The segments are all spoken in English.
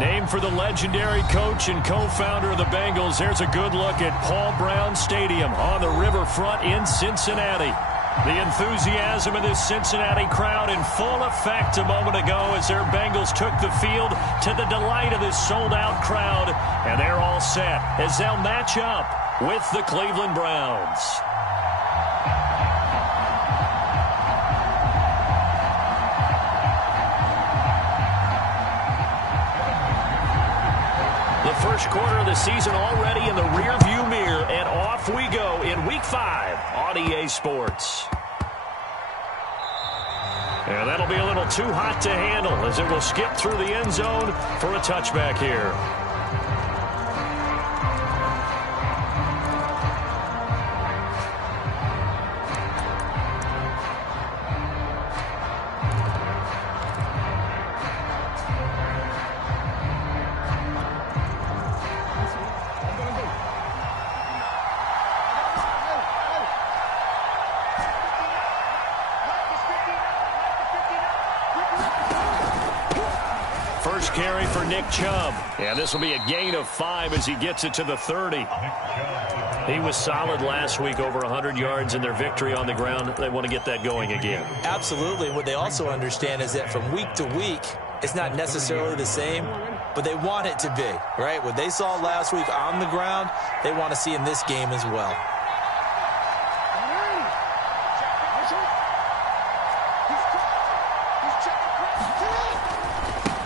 Named for the legendary coach and co-founder of the Bengals, there's a good look at Paul Brown Stadium on the riverfront in Cincinnati. The enthusiasm of this Cincinnati crowd in full effect a moment ago as their Bengals took the field to the delight of this sold-out crowd. And they're all set as they'll match up with the Cleveland Browns. The first quarter of the season already in the rearview mirror, and off we go in Week 5 on EA Sports. And that'll be a little too hot to handle as it will skip through the end zone for a touchback here. First carry for Nick Chubb. And this will be a gain of 5 as he gets it to the 30. He was solid last week, over 100 yards in their victory on the ground. They want to get that going again. Absolutely. What they also understand is that from week to week, it's not necessarily the same, but they want it to be, right? What they saw last week on the ground, they want to see in this game as well.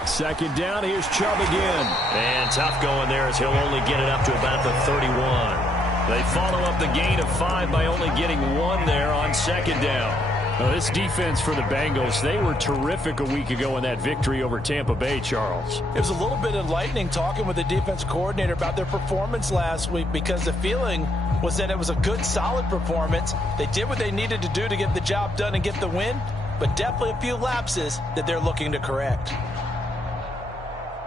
Second down, here's Chubb again. And tough going there as he'll only get it up to about the 31. They follow up the gain of 5 by only getting 1 there on second down. Now, this defense for the Bengals, they were terrific a week ago in that victory over Tampa Bay, Charles. It was a little bit enlightening talking with the defense coordinator about their performance last week, because the feeling was that it was a good, solid performance. They did what they needed to do to get the job done and get the win, but definitely a few lapses that they're looking to correct.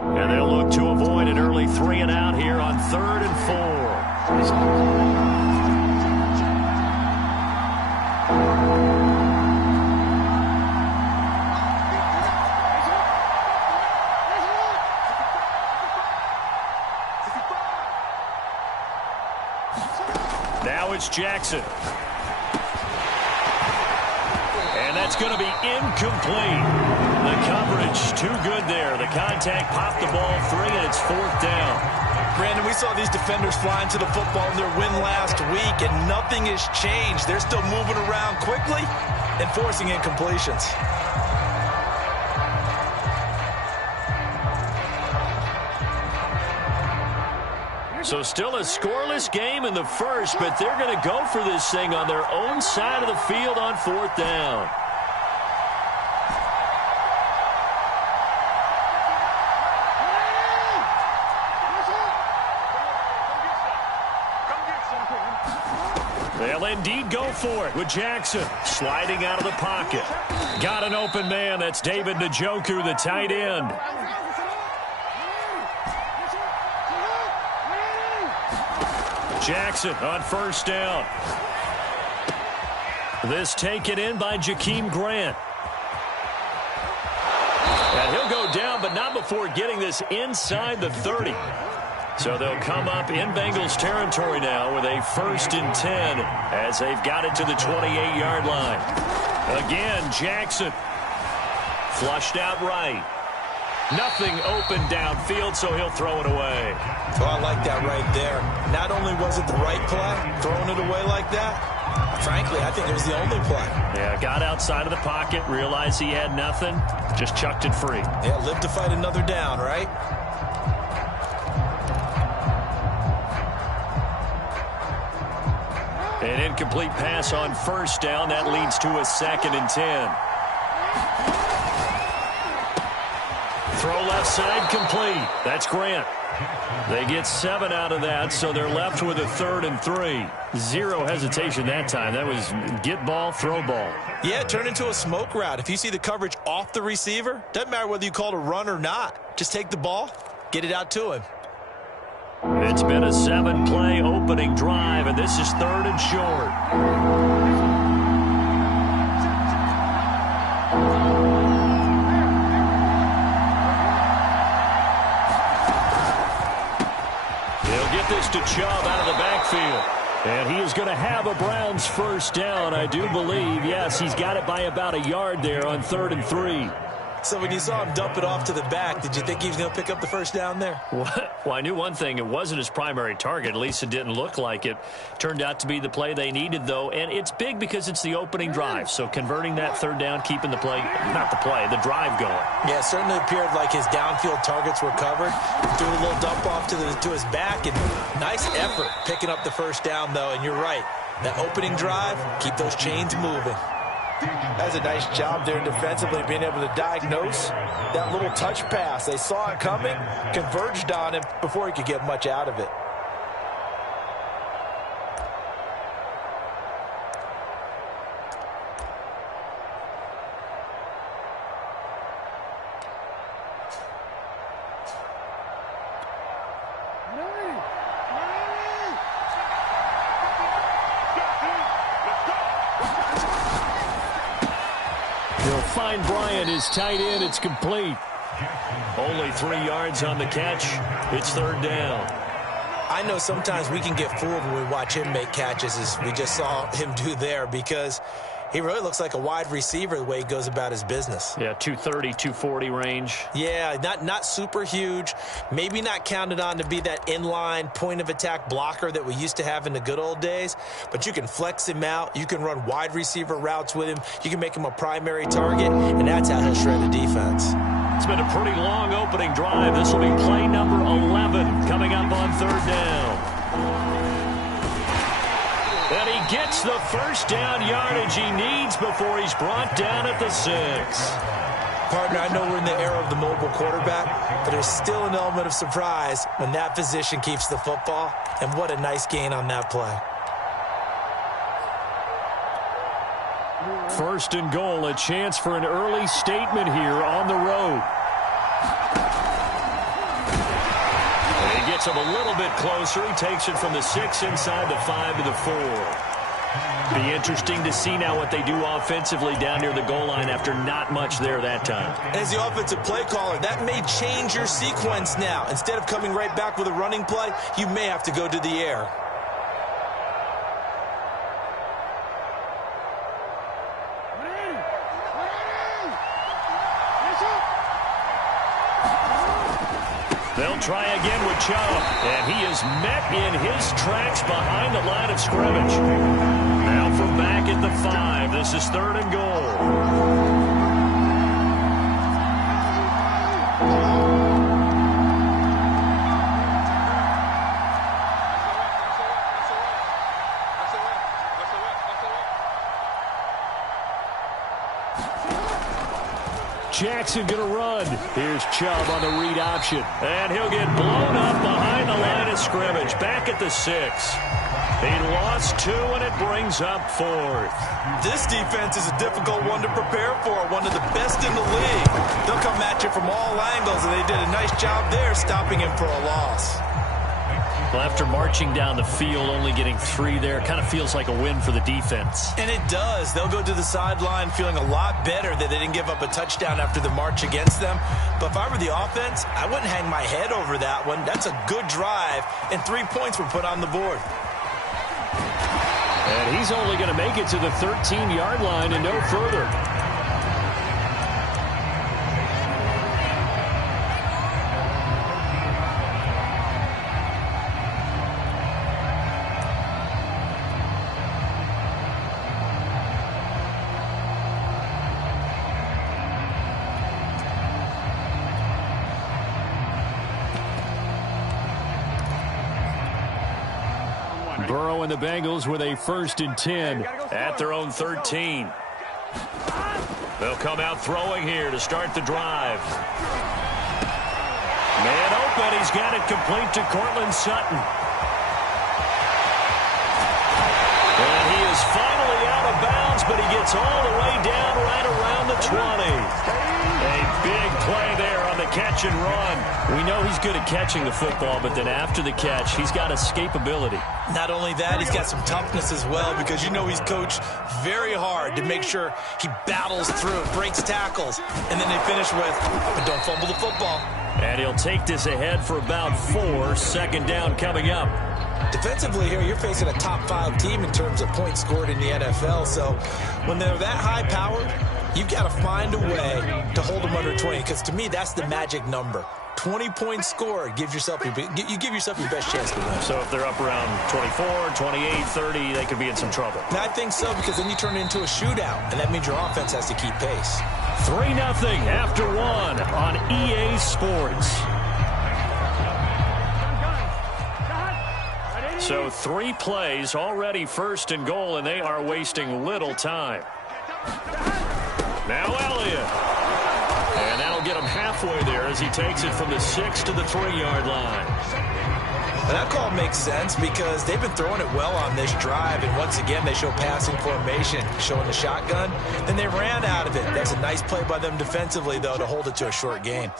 And they'll look to avoid an early 3 and out here on 3rd and 4. Now it's Jackson. And that's going to be incomplete. The coverage too good there. The contact popped the ball 3, and it's 4th down. Brandon, we saw these defenders flying to the football in their win last week, and nothing has changed. They're still moving around quickly and forcing incompletions. So still a scoreless game in the first, but they're going to go for this thing on their own side of the field on 4th down. They'll indeed go for it with Jackson sliding out of the pocket. Got an open man. That's David Njoku, the tight end. Jackson on 1st down. This taken in by Jakeem Grant. And he'll go down, but not before getting this inside the 30. So they'll come up in Bengals territory now with a 1st and 10 as they've got it to the 28-yard line. Again, Jackson flushed out right. Nothing open downfield, so he'll throw it away. Oh, I like that right there. Not only was it the right play, throwing it away like that, frankly, I think it was the only play. Yeah, got outside of the pocket, realized he had nothing, just chucked it free. Yeah, live to fight another down, right? An incomplete pass on 1st down. That leads to a 2nd and 10. Throw left side complete. That's Grant. They get 7 out of that, so they're left with a 3rd and 3. Zero hesitation that time. That was get ball, throw ball. Yeah, it turned into a smoke route. If you see the coverage off the receiver, doesn't matter whether you call it a run or not. Just take the ball, get it out to him. It's been a 7-play opening drive, and this is 3rd and short. pass to Chubb out of the backfield. And he is going to have a Browns first down, I do believe. Yes, he's got it by about a yard there on 3rd and 3. So when you saw him dump it off to the back, did you think he was going to pick up the first down there? Well, I knew one thing. It wasn't his primary target. At least it didn't look like it. Turned out to be the play they needed, though. And it's big because it's the opening drive. So converting that 3rd down, keeping the drive going. Yeah, it certainly appeared like his downfield targets were covered. Threw a little dump off to his back. And nice effort picking up the first down, though. And you're right. That opening drive, keep those chains moving. That's a nice job there defensively, being able to diagnose that little touch pass. They saw it coming, converged on him before he could get much out of it. Find Bryant, his tight end. It's complete. Only 3 yards on the catch. It's 3rd down. I know sometimes we can get fooled when we watch him make catches, as we just saw him do there, because he really looks like a wide receiver the way he goes about his business. Yeah, 230, 240 range. Yeah, not super huge. Maybe not counted on to be that inline point-of-attack blocker that we used to have in the good old days. But you can flex him out. You can run wide receiver routes with him. You can make him a primary target, and that's how he'll shred the defense. It's been a pretty long opening drive. This will be play number 11 coming up on 3rd down. And he gets the first down yardage he needs before he's brought down at the 6. Partner, I know we're in the era of the mobile quarterback, but there's still an element of surprise when that position keeps the football. And what a nice gain on that play. 1st and goal, a chance for an early statement here on the road. He gets him a little bit closer. He takes it from the 6 inside the 5 to the 4. Be interesting to see now what they do offensively down near the goal line after not much there that time. As the offensive play caller, that may change your sequence now. Instead of coming right back with a running play, you may have to go to the air. They'll try again with Chubb, and he is met in his tracks behind the line of scrimmage. Now from back at the 5, this is 3rd and goal. Jackson going to run. Here's Chubb on the read option. And he'll get blown up behind the line of scrimmage. Back at the 6. He lost 2, and it brings up 4th. This defense is a difficult one to prepare for. One of the best in the league. They'll come at you from all angles, and they did a nice job there stopping him for a loss. Well, after marching down the field, only getting 3 there, kind of feels like a win for the defense. And it does. They'll go to the sideline feeling a lot better that they didn't give up a touchdown after the march against them. But if I were the offense, I wouldn't hang my head over that one. That's a good drive, and 3 points were put on the board. And he's only going to make it to the 13-yard line and no further. Burrow and the Bengals with a 1st and 10 at their own 13. They'll come out throwing here to start the drive. Man open. He's got it complete to Cortland Sutton. And he is finally out of bounds, but he gets all the way down right around the 20. A big play there on the catch and run. We know he's good at catching the football, but then after the catch, he's got escapability. Not only that, he's got some toughness as well, because you know he's coached very hard to make sure he battles through, breaks tackles, and then they finish with, but don't fumble the football. And he'll take this ahead for about 4. 2nd down coming up. Defensively here, you're facing a top-5 team in terms of points scored in the NFL. So when they're that high-powered, you've got to find a way to hold them under 20, because to me, that's the magic number. 20 points scored gives yourself you give yourself your best chance to win. So if they're up around 24, 28, 30, they could be in some trouble. And I think so, because then you turn it into a shootout, and that means your offense has to keep pace. 3-0 after 1 on EA Sports. So 3 plays already, 1st and goal, and they are wasting little time. Now Elliott. And that'll get him halfway there as he takes it from the 6 to the 3-yard line. And that call makes sense because they've been throwing it well on this drive, and once again they show passing formation, showing the shotgun. Then they ran out of it. That's a nice play by them defensively, though, to hold it to a short gain.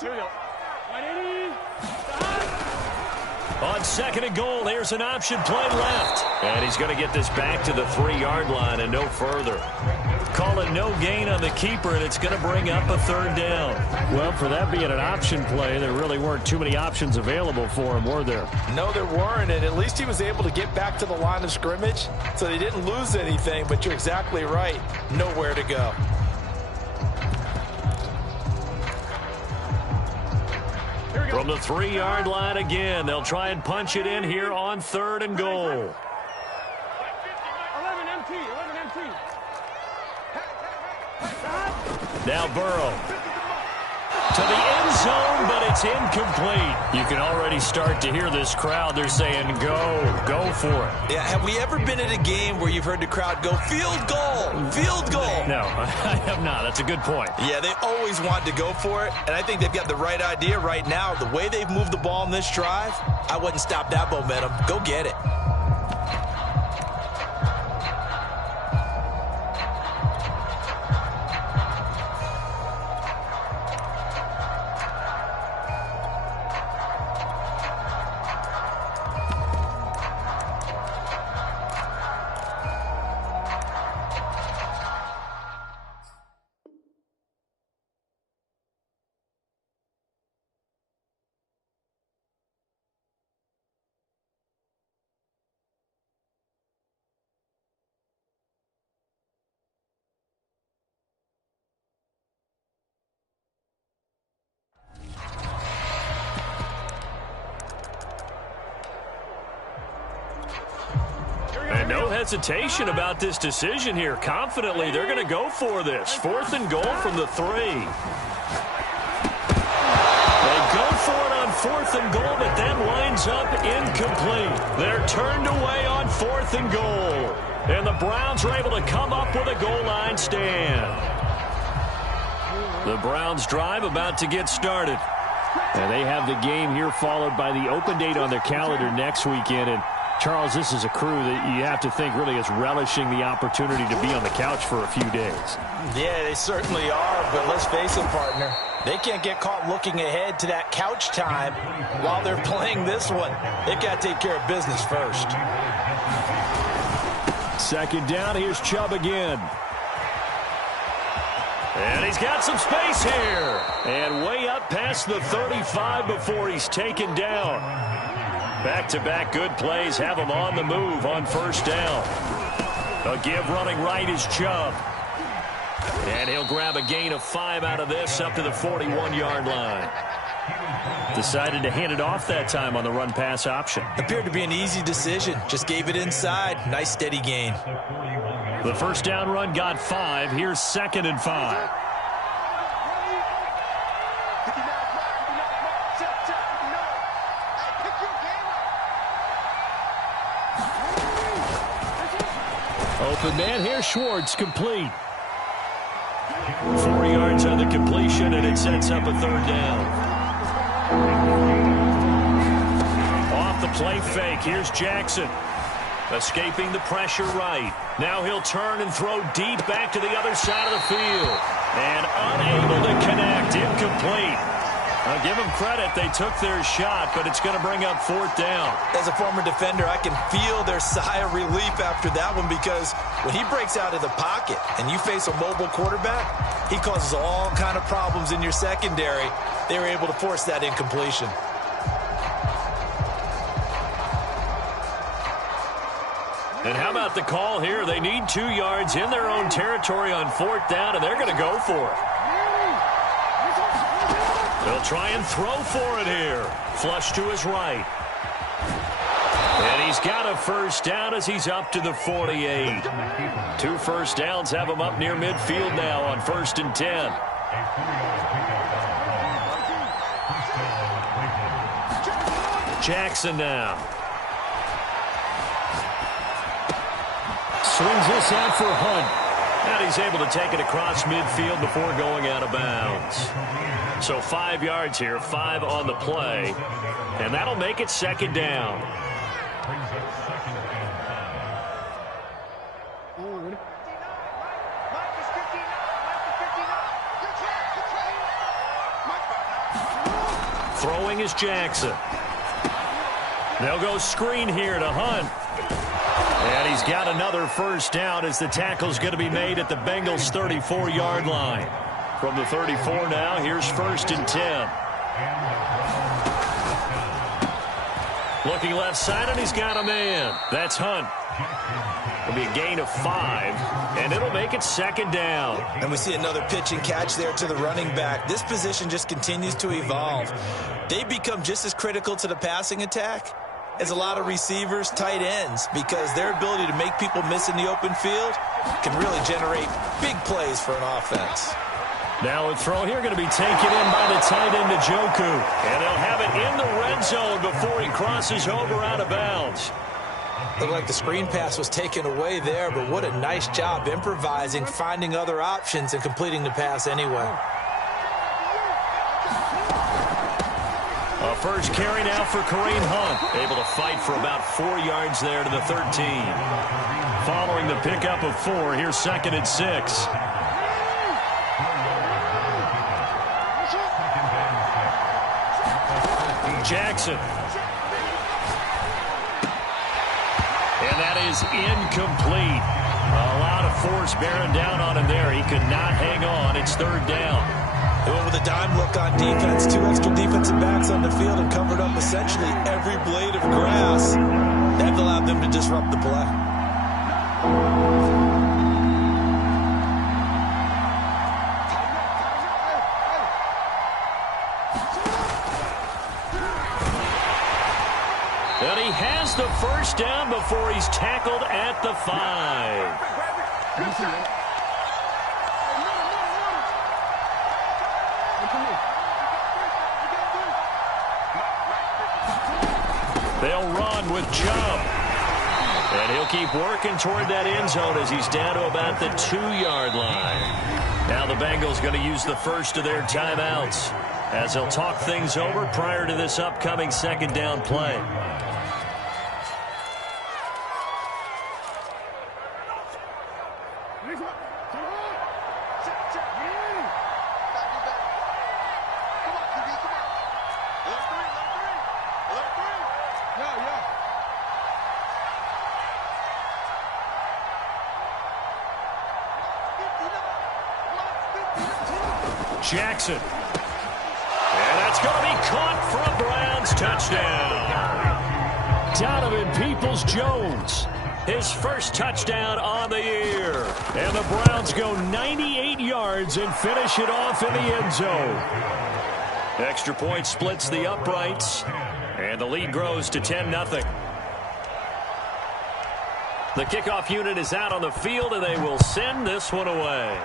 On 2nd and goal, there's an option play left. And he's going to get this back to the 3-yard line and no further. Call it no gain on the keeper, and it's going to bring up a 3rd down. Well, for that being an option play, there really weren't too many options available for him, were there? No, there weren't, and at least he was able to get back to the line of scrimmage, so they didn't lose anything, but you're exactly right. Nowhere to go. From the 3-yard line again, they'll try and punch it in here on 3rd and goal. Now Burrow to the end zone, but it's incomplete. You can already start to hear this crowd. They're saying, go for it. Yeah, have we ever been at a game where you've heard the crowd go, field goal, field goal? No, I have not. That's a good point. Yeah, they always want to go for it, and I think they've got the right idea right now. The way they've moved the ball in this drive, I wouldn't stop that momentum. Go get it. And no hesitation about this decision here. Confidently, they're going to go for this. 4th and goal from the 3. They go for it on 4th and goal, but then winds up incomplete. They're turned away on 4th and goal. And the Browns are able to come up with a goal line stand. The Browns drive about to get started. And they have the game here followed by the open date on their calendar next weekend. And Charles, this is a crew that you have to think really is relishing the opportunity to be on the couch for a few days. Yeah, they certainly are, but let's face it, partner. They can't get caught looking ahead to that couch time while they're playing this one. They've got to take care of business first. 2nd down, here's Chubb again. And he's got some space here. And way up past the 35 before he's taken down. Back-to-back good plays have him on the move on 1st down. A give running right is Chubb. And he'll grab a gain of 5 out of this up to the 41-yard line. Decided to hand it off that time on the run-pass option. Appeared to be an easy decision. Just gave it inside. Nice steady gain. The 1st down run got 5. Here's 2nd and 5. Open man here, Schwartz, complete. 4 yards on the completion, and it sets up a 3rd down. Off the play fake, here's Jackson. Escaping the pressure right. Now he'll turn and throw deep back to the other side of the field. And unable to connect, incomplete. I'll give them credit. They took their shot, but it's going to bring up 4th down. As a former defender, I can feel their sigh of relief after that one, because when he breaks out of the pocket and you face a mobile quarterback, he causes all kind of problems in your secondary. They were able to force that incompletion. And how about the call here? They need 2 yards in their own territory on 4th down, and they're going to go for it. They'll try and throw for it here. Flush to his right. And he's got a 1st down as he's up to the 48. 2 first downs have him up near midfield now on 1st and 10. Jackson now. Swings this out for Hunt. And he's able to take it across midfield before going out of bounds. So 5 yards here, 5 on the play. And that'll make it 2nd down. Throwing is Jackson. They'll go screen here to Hunt. And he's got another 1st down as the tackle's going to be made at the Bengals' 34-yard line. From the 34 now, here's 1st and 10. Looking left side, and he's got a man. That's Hunt. It'll be a gain of 5, and it'll make it 2nd down. And we see another pitch and catch there to the running back. This position just continues to evolve. They become just as critical to the passing attack as a lot of receivers, tight ends, because their ability to make people miss in the open field can really generate big plays for an offense. Now a throw here going to be taken in by the tight end Njoku. And they'll have it in the red zone before he crosses over out of bounds. Looked like the screen pass was taken away there, but what a nice job improvising, finding other options, and completing the pass anyway. A first carry now for Kareem Hunt. Able to fight for about 4 yards there to the 13. Following the pickup of 4, here's 2nd and 6. Jackson. And that is incomplete. A lot of force bearing down on him there. He could not hang on. It's 3rd down. They went with a dime look on defense. 2 extra defensive backs on the field and covered up essentially every blade of grass. That allowed them to disrupt the play. And he has the 1st down before he's tackled at the 5. They'll run with Chubb. And he'll keep working toward that end zone as he's down to about the 2-yard line. Now the Bengals going to use the first of their timeouts as they'll talk things over prior to this upcoming 2nd down play. Jackson. And that's going to be caught for a Browns touchdown. Donovan Peoples-Jones, his 1st touchdown on the year. And the Browns go 98 yards and finish it off in the end zone. Extra point splits the uprights, and the lead grows to 10-0. The kickoff unit is out on the field, and they will send this one away.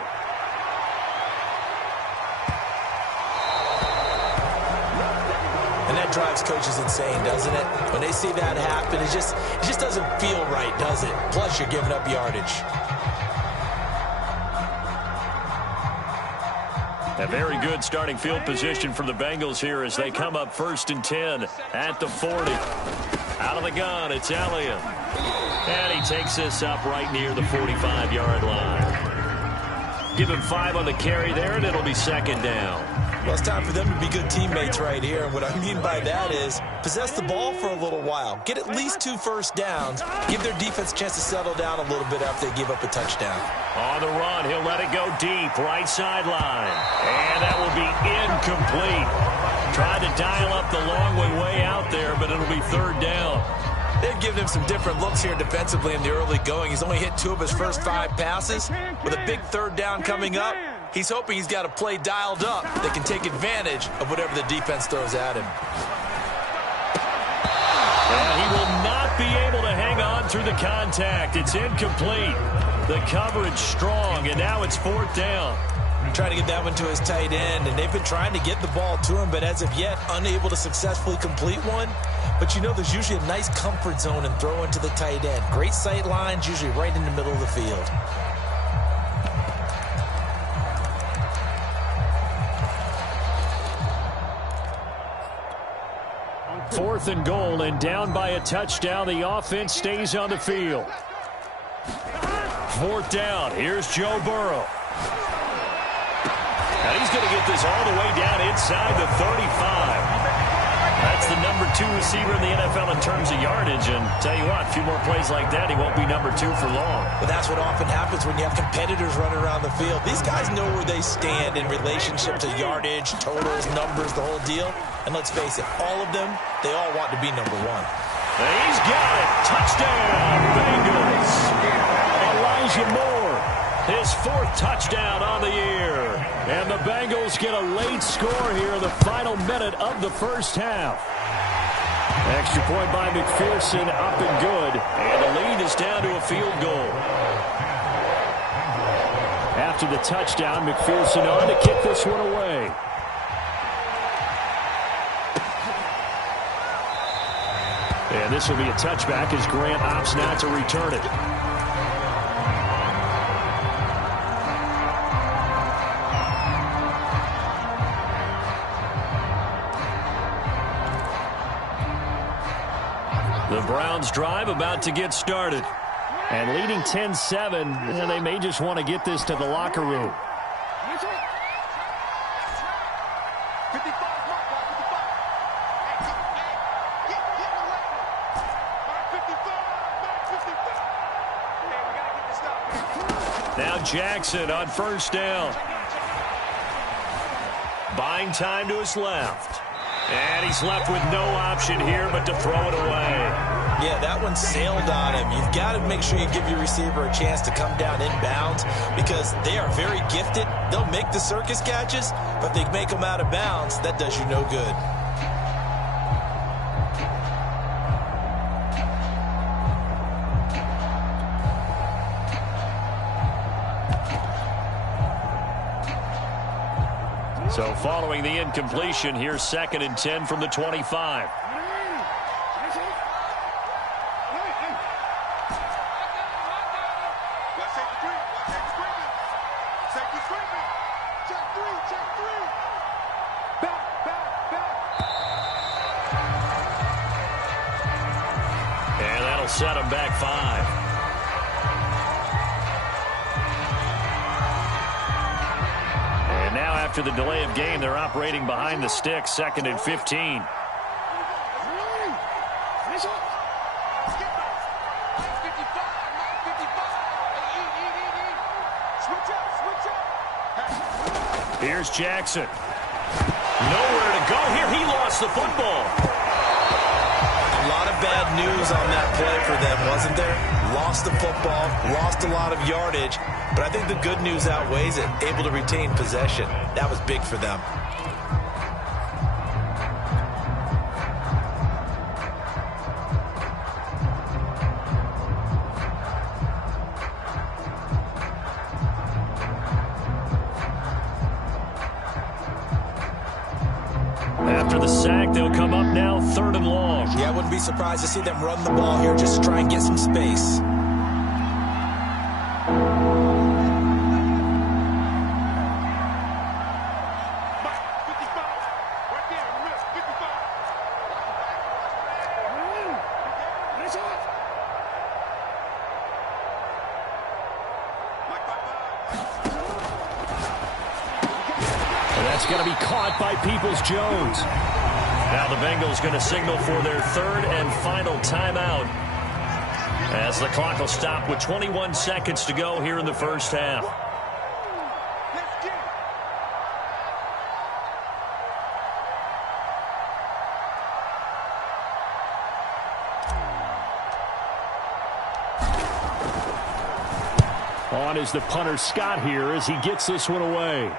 And that drives coaches insane, doesn't it? When they see that happen, it just doesn't feel right, does it? Plus, you're giving up yardage. A very good starting field position for the Bengals here as they come up 1st and 10 at the 40. Out of the gun, it's Elliott. And he takes this up right near the 45-yard line. Give him 5 on the carry there, and it'll be 2nd down. Well, it's time for them to be good teammates right here. And what I mean by that is possess the ball for a little while. Get at least 2 first downs. Give their defense a chance to settle down a little bit after they give up a touchdown. On the run, he'll let it go deep, right sideline. And that will be incomplete. Tried to dial up the long way out there, but it'll be 3rd down. They've given him some different looks here defensively in the early going. He's only hit 2 of his first 5 passes. With a big 3rd down coming up, he's hoping he's got a play dialed up that can take advantage of whatever the defense throws at him. And he will not be able to hang on through the contact. It's incomplete. The coverage strong, and now it's 4th down. Trying to get that one to his tight end, and they've been trying to get the ball to him, but as of yet, unable to successfully complete one. But you know, there's usually a nice comfort zone in throwing to the tight end. Great sight lines, usually right in the middle of the field. Fourth and goal, and down by a touchdown. The offense stays on the field. 4th down. Here's Joe Burrow. And he's going to get this all the way down inside the 35. That's the number 2 receiver in the NFL in terms of yardage. And tell you what, a few more plays like that, he won't be number 2 for long. But that's what often happens when you have competitors running around the field. These guys know where they stand in relationship to yardage, totals, numbers, the whole deal. And let's face it, all of them, they all want to be number 1. And he's got it. Touchdown, Bengals. Elijah Moore, his 4th touchdown on the year. And the Bengals get a late score here in the final minute of the first half. Extra point by McPherson, up and good. And the lead is down to a field goal. After the touchdown, McPherson on to kick this one away. And this will be a touchback as Grant opts not to return it. The Browns drive about to get started. And leading 10-7, they may just want to get this to the locker room. Now Jackson on 1st down. Buying time to his left. And he's left with no option here but to throw it away. Yeah, that one sailed on him. You've got to make sure you give your receiver a chance to come down inbounds because they are very gifted. They'll make the circus catches, but if they make them out of bounds, that does you no good. So following the incompletion, here's 2nd and 10 from the 25. And that'll set him back 5. After the delay of game, they're operating behind the sticks, 2nd and 15. Here's Jackson. Nowhere to go here. He lost the football. A lot of bad news on that play for them, wasn't there? Lost the football, lost a lot of yardage, but I think the good news outweighs it. Able to retain possession. That was big for them. After the sack, they'll come up now 3rd and long. Yeah, I wouldn't be surprised to see them run the ball here just to try and get some space. That's going to be caught by Peoples-Jones. Now the Bengals going to signal for their 3rd and final timeout as the clock will stop with 21 seconds to go here in the first half. On is the punter Scott here as he gets this one away.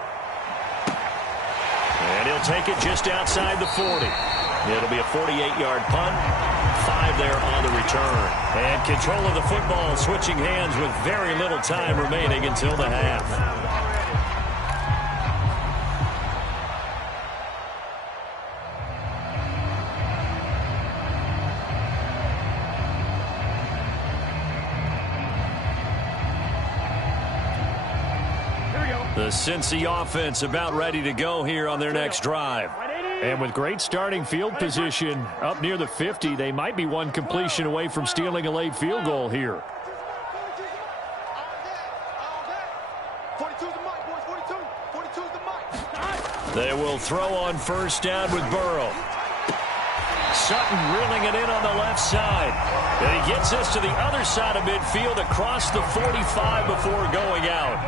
And he'll take it just outside the 40. It'll be a 48-yard punt. 5 there on the return. And control of the football switching hands with very little time remaining until the half. The Cincy offense about ready to go here on their next drive. And with great starting field position up near the 50, they might be one completion away from stealing a late field goal here. They will throw on first down with Burrow. Sutton reeling it in on the left side. And he gets this to the other side of midfield across the 45 before going out.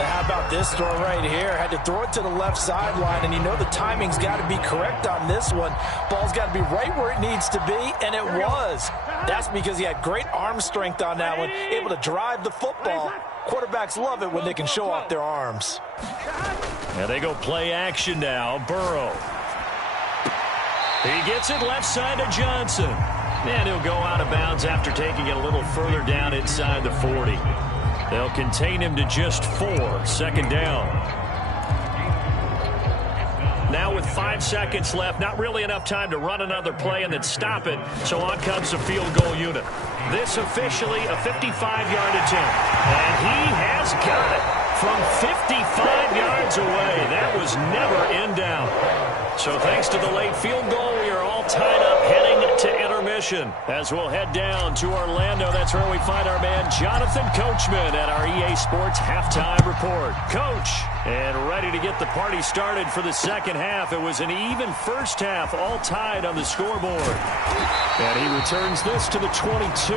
How about this throw right here? Had to throw it to the left sideline, and you know the timing's got to be correct on this one. Ball's got to be right where it needs to be, and it was. That's because he had great arm strength on that one, able to drive the football. Quarterbacks love it when they can show off their arms. And they go play action now. Burrow. He gets it left side to Johnson. And he'll go out of bounds after taking it a little further down inside the 40. They'll contain him to just 4. Second down. Now with 5 seconds left, not really enough time to run another play and then stop it. So on comes the field goal unit. This officially a 55-yard attempt. And he has got it from 55 yards away. That was never in doubt. So thanks to the late field goal, we are all tied up heading to intermission. As we'll head down to Orlando, that's where we find our man Jonathan Coachman at our EA Sports Halftime Report. Coach, and ready to get the party started for the second half. It was an even first half, all tied on the scoreboard. And he returns this to the 22.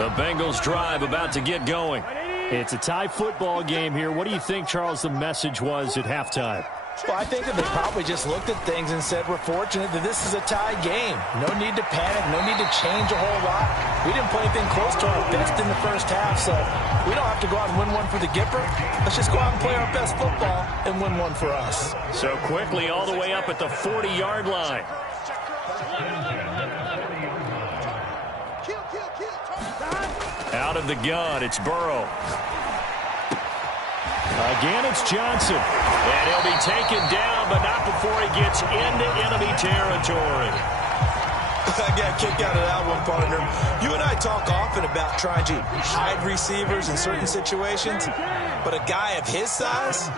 The Bengals drive about to get going. It's a tie football game here. What do you think, Charles, the message was at halftime? Well, I think that they probably just looked at things and said, we're fortunate that this is a tie game. No need to panic. No need to change a whole lot. We didn't play anything close to our best in the first half, so we don't have to go out and win one for the Gipper. Let's just go out and play our best football and win one for us. So quickly all the way up at the 40-yard line. Out of the gun, it's Burrow. Again, it's Johnson. And he'll be taken down, but not before he gets into enemy territory. I got a kick out of that one, partner. You and I talk often about trying to hide receivers in certain situations, but a guy of his size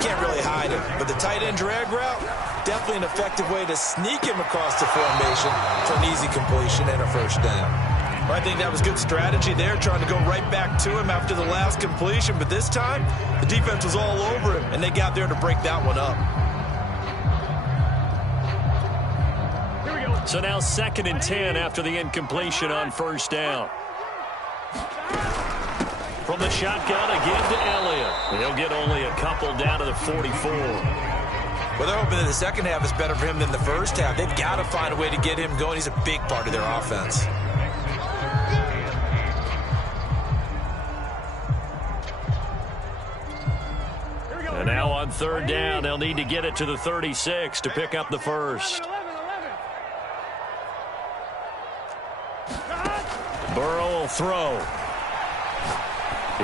can't really hide him. But the tight end drag route, definitely an effective way to sneak him across the formation for an easy completion and a first down. I think that was good strategy there, trying to go right back to him after the last completion. But this time, the defense was all over him, and they got there to break that one up. So now 2nd and 10 after the incompletion on first down. From the shotgun again to Elliott. He'll get only a couple down to the 44. Well, they're hoping that the second half is better for him than the first half. They've got to find a way to get him going. He's a big part of their offense. And now on third down, they'll need to get it to the 36 to pick up the first. Burrow will throw.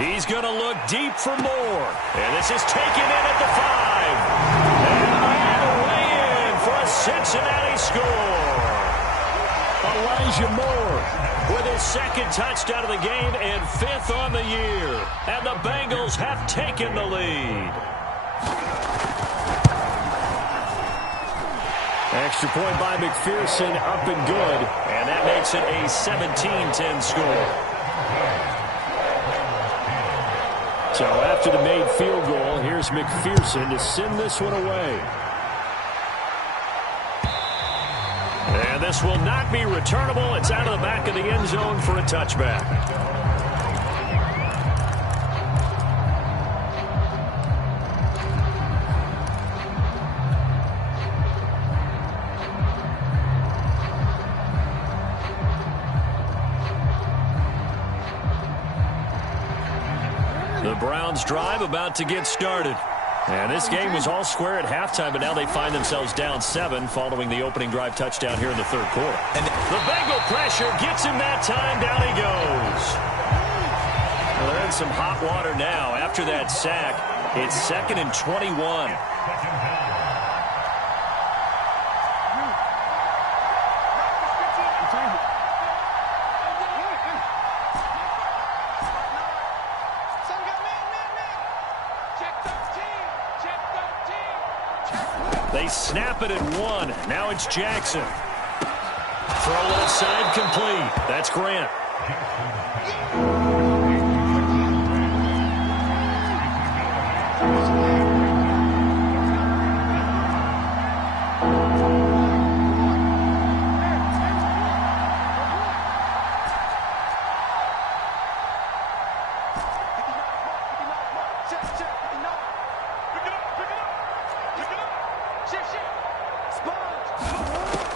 He's going to look deep for more. And this is taken in at the 5. And all the way in for a Cincinnati score. Elijah Moore with his 2nd touchdown of the game and 5th on the year. And the Bengals have taken the lead. Extra point by McPherson, up and good. And that makes it a 17-10 score. So after the made field goal, here's McPherson to send this one away. And this will not be returnable. It's out of the back of the end zone for a touchback. The Browns drive about to get started. And this game was all square at halftime, but now they find themselves down 7 following the opening drive touchdown here in the third quarter. And the Bengal pressure gets him that time. Down he goes. Well, they're in some hot water now. After that sack, it's 2nd and 21. They snap it at 1. Now it's Jackson. Throw left side complete. That's Grant.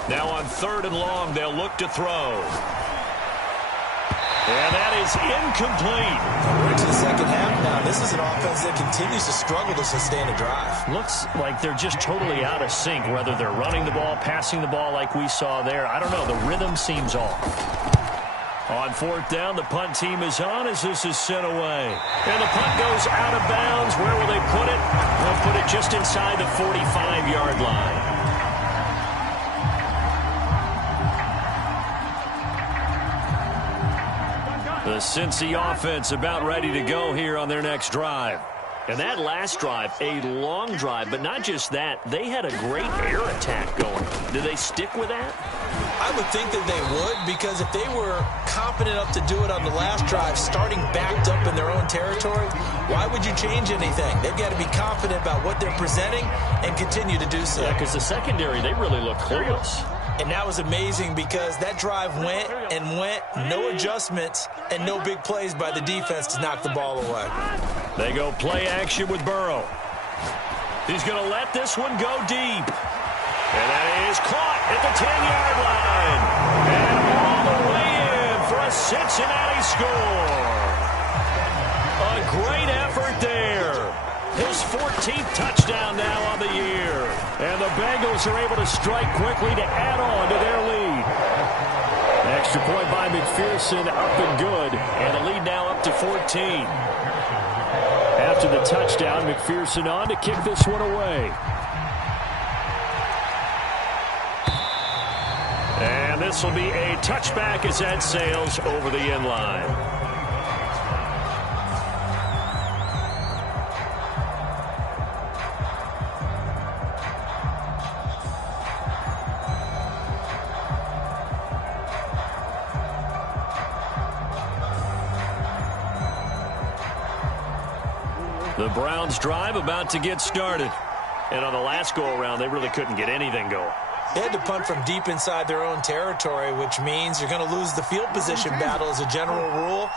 Now on 3rd and long, they'll look to throw. And that is incomplete. We're into the second half now. This is an offense that continues to struggle to sustain a drive. Looks like they're just totally out of sync, whether they're running the ball, passing the ball like we saw there. I don't know. The rhythm seems off. On 4th down, the punt team is on as this is sent away. And the punt goes out of bounds. Where will they put it? They'll put it just inside the 45-yard line. The Cincy offense about ready to go here on their next drive. And that last drive, a long drive, but not just that. They had a great air attack going. Do they stick with that? I would think that they would, because if they were confident enough to do it on the last drive, starting backed up in their own territory, why would you change anything? They've got to be confident about what they're presenting and continue to do so. Yeah, because the secondary, they really look clueless. And that was amazing because that drive went and went, no adjustments and no big plays by the defense to knock the ball away. They go play action with Burrow. He's going to let this one go deep. And that is caught at the 10-yard line. And all the way in for a Cincinnati score. A great effort there. His 14th touchdown now on the year. And the Bengals are able to strike quickly to add on to their lead. Extra point by McPherson, up and good. And the lead now up to 14. After the touchdown, McPherson on to kick this one away. And this will be a touchback as that sails over the end line. The Browns drive about to get started. And on the last go-around, they really couldn't get anything going. They had to punt from deep inside their own territory, which means you're going to lose the field position battle as a general rule.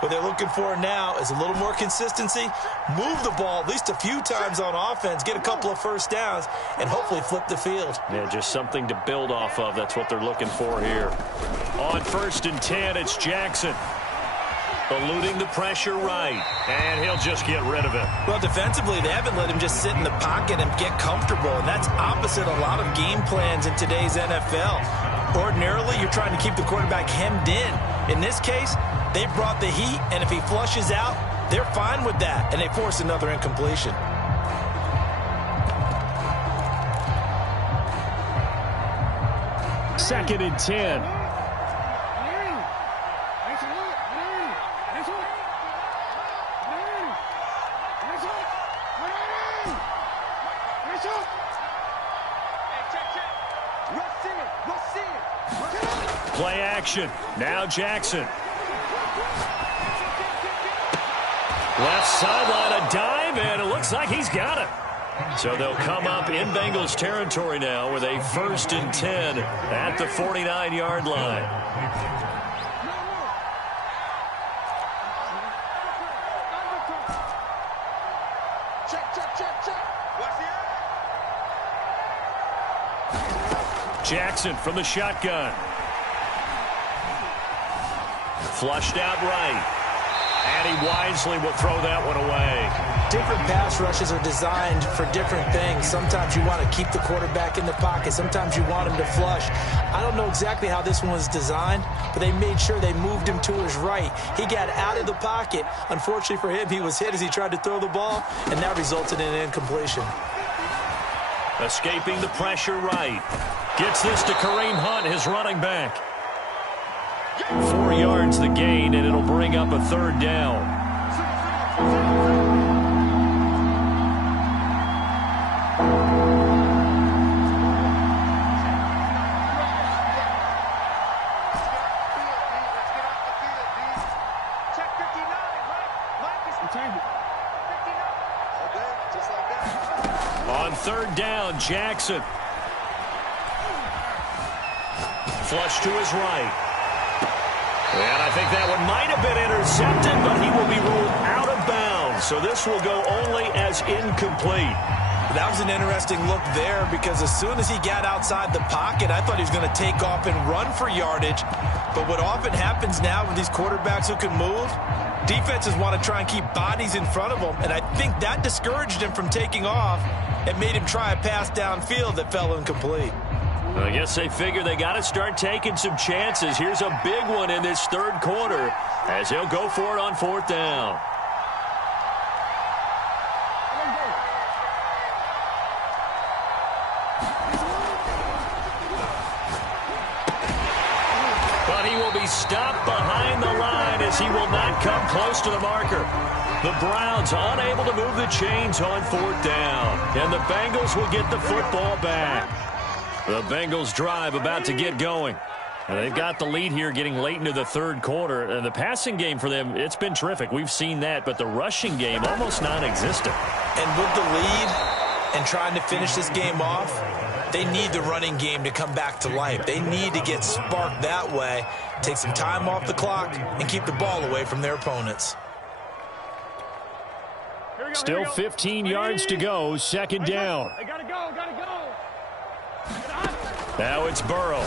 What they're looking for now is a little more consistency, move the ball at least a few times on offense, get a couple of first downs, and hopefully flip the field. Yeah, just something to build off of. That's what they're looking for here. On 1st and 10, it's Jackson. Eluding the pressure right, and he'll just get rid of it. Well, defensively, they haven't let him just sit in the pocket and get comfortable, and that's opposite a lot of game plans in today's NFL. Ordinarily, you're trying to keep the quarterback hemmed in. In this case, they brought the heat, and if he flushes out, they're fine with that, and they force another incompletion. Second and 10. Play action. Now Jackson. Left sideline, a dive, and it looks like he's got it. So they'll come up in Bengals territory now with a 1st and 10 at the 49-yard line. Jackson from the shotgun. Flushed out right. And he wisely will throw that one away. Different pass rushes are designed for different things. Sometimes you want to keep the quarterback in the pocket. Sometimes you want him to flush. I don't know exactly how this one was designed, but they made sure they moved him to his right. He got out of the pocket. Unfortunately for him, he was hit as he tried to throw the ball, and that resulted in an incompletion. Escaping the pressure right. Gets this to Kareem Hunt, his running back. 4 yards the gain, and it'll bring up a third down. On third down, Jackson. Flush to his right. And I think that one might have been intercepted, but he will be ruled out of bounds. So this will go only as incomplete. That was an interesting look there because as soon as he got outside the pocket, I thought he was going to take off and run for yardage. But what often happens now with these quarterbacks who can move, defenses want to try and keep bodies in front of them. And I think that discouraged him from taking off and made him try a pass downfield that fell incomplete. I guess they figure they got to start taking some chances. Here's a big one in this third quarter as he'll go for it on fourth down. But he will be stopped behind the line as he will not come close to the marker. The Browns unable to move the chains on fourth down. And the Bengals will get the football back. The Bengals drive about to get going. And they've got the lead here getting late into the third quarter. And the passing game for them, it's been terrific. We've seen that. But the rushing game, almost non-existent. And with the lead and trying to finish this game off, they need the running game to come back to life. They need to get sparked that way, take some time off the clock, and keep the ball away from their opponents. Still 15 yards to go, second down. Gotta go. Now it's Burrow.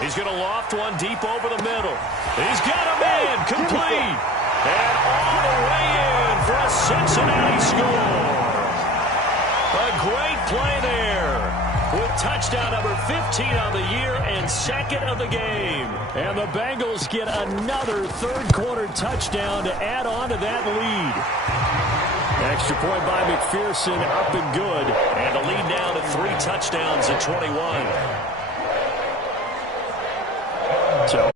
He's going to loft one deep over the middle. He's got a man complete. And all the way in for a Cincinnati score. A great play there with touchdown number 15 on the year and second of the game. And the Bengals get another third quarter touchdown to add on to that lead. Extra point by McPherson, up and good. And the lead now to 3 touchdowns at 21. So